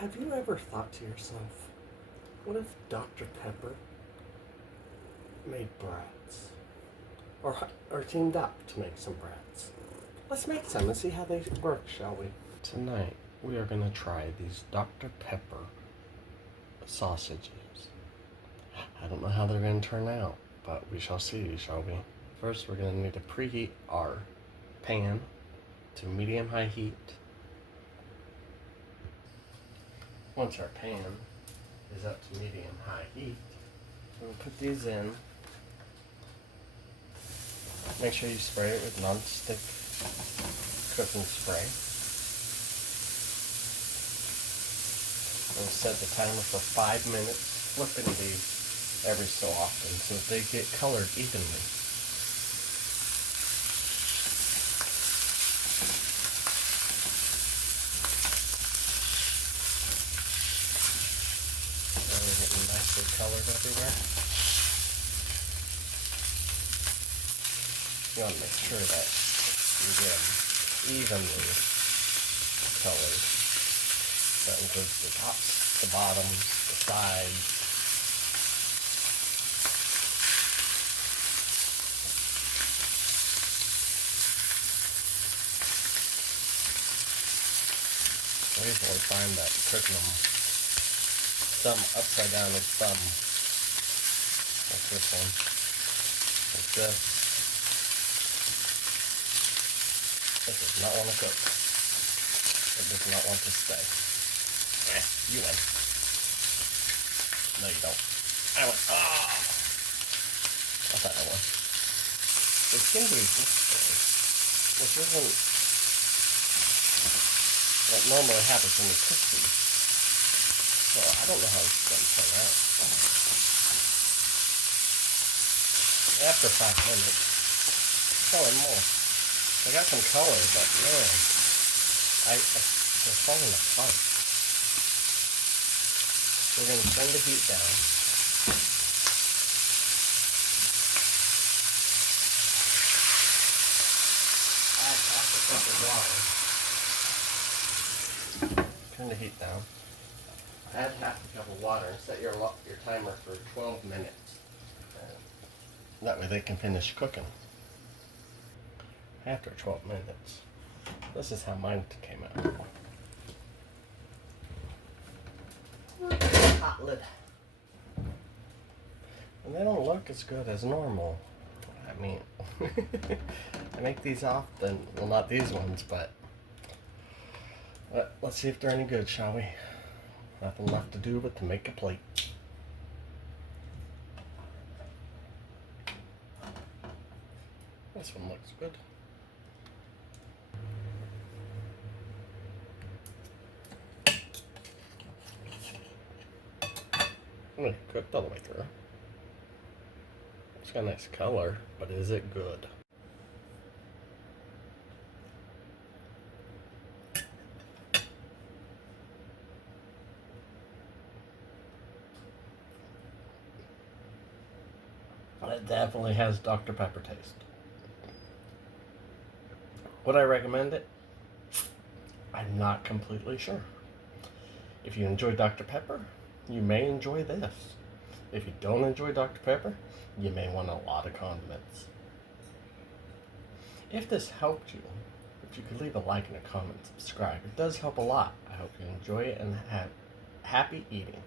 Have you ever thought to yourself, what if Dr. Pepper made brats? Or teamed up to make some brats? Let's make some and see how they work, shall we? Tonight, we are going to try these Dr. Pepper sausages. I don't know how they're going to turn out, but we shall see, shall we? First, we're going to need to preheat our pan to medium-high heat. Once our pan is up to medium-high heat, we'll put these in. Make sure you spray it with non-stick cooking spray. We'll set the timer for 5 minutes, flipping these every so often so that they get colored evenly. Now we're getting nicely colored everywhere. You want to make sure that you get them evenly colored. That includes the tops, the bottoms, the sides. I usually find that cooking them some upside down with some, like this one, like this. It does not want to cook. It does not want to stay. You win. No, you don't. I went, I thought I won. It seems to be this way, which isn't what normally happens when you cook these. So I don't know how this is going to turn out. After 5 minutes, probably more. I got some color, but man, they're falling apart. We're going to turn the heat down. Add half a cup of water. Turn the heat down. Add half a cup of water and set your timer for 12 minutes. That way they can finish cooking. After 12 minutes, this is how mine came out. Hot lid. And they don't look as good as normal. I mean, I make these often. Well, not these ones, but let's see if they're any good, shall we? Nothing left to do but to make a plate. This one looks good. It's cooked all the way through. It's got a nice color, but is it good? It definitely has Dr. Pepper taste. Would I recommend it? I'm not completely sure. If you enjoy Dr. Pepper, you may enjoy this. If you don't enjoy Dr. Pepper, you may want a lot of condiments. If this helped you, if you could leave a like and a comment, subscribe. It does help a lot. I hope you enjoy it and have happy eating.